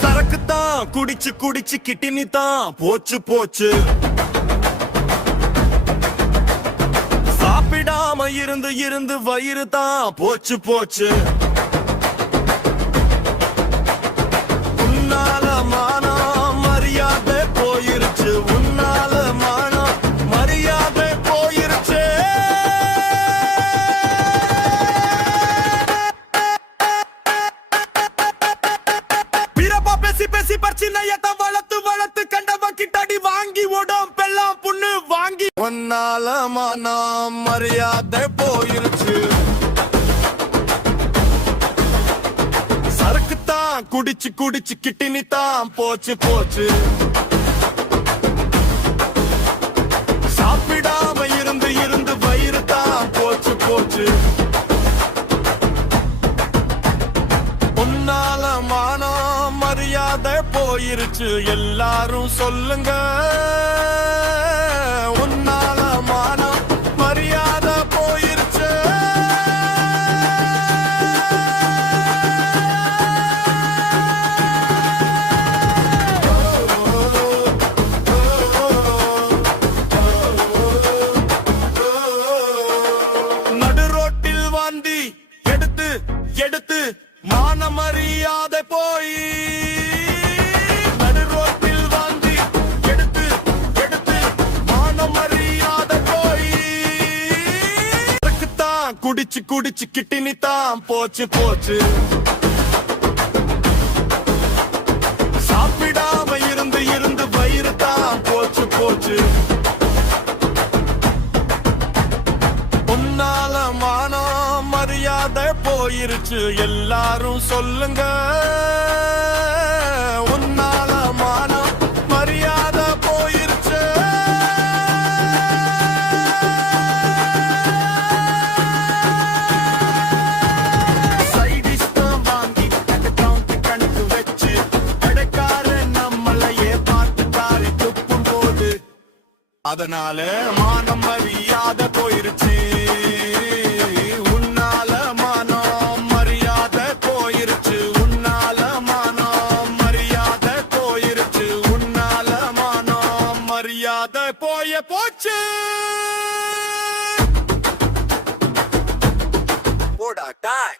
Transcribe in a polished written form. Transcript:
சரக்குத்தான் குடிச்சு குடிச்சு கிட்டினி தான் போச்சு போச்சு. சாப்பிடாம இருந்து இருந்து வயிறு தான் போச்சு போச்சு. உன்னால மானம் மரியாதை போயிருச்சு. உன்னால மானம் மரியாதை போயிருச்சு. வீரப்பா பேசி பேசி பிரச்சனையத்தை வளர்த்து வளர்த்து கண்டவன் கிட்டாடி வாங்கி ஓடும் பெல்லாம் புண்ணு வாங்கி. உன்னால மானம் மரியாதை போயிருச்சு. சரக்குத்தான் குடிச்சு குடிச்சு கிட்டினி தான் போச்சு போச்சு. சாப்பிடாம இருந்து இருந்து வயிறு தான் போச்சு போச்சு. உன்னால மானம் மரியாதை போயிருச்சு. எல்லாரும் சொல்லுங்க, உன்னால மானம் மரியாதை போயிருச்சு. நடு ரோட்டில் வாந்தி எடுத்து எடுத்து மான மரியாதை போய். நடு ரோட்டில் வாந்தி எடுத்து எடுத்து மான மரியாதை போய். சரக்குத்தான் குடிச்சு குடிச்சு கிட்டினி தான் போச்சு போச்சு. சாப்பிடாம இருந்து இருந்து வயிறு தான் போச்சு போச்சு. உன்னால மானம் மரியாதை போயிருச்சு. எல்லாரும் சொல்லுங்க, உன்னால மானம் மரியாதை போயிருச்சு. சைடிஷ் தான் வாங்கி கவுண்ட் கணக்கு வச்சு கடைக்கார நம்மளையே பார்த்து தாரி துப்பும் போது அதனால மானம் மரியாதை போயிருச்சு. உன்னால மானம் மரியாதை போயிருச்சு. உன்னால மானம் மரியாதை போயிருச்சு. உன்னால மானம் மரியாதை போச்சு. போடா டாய்.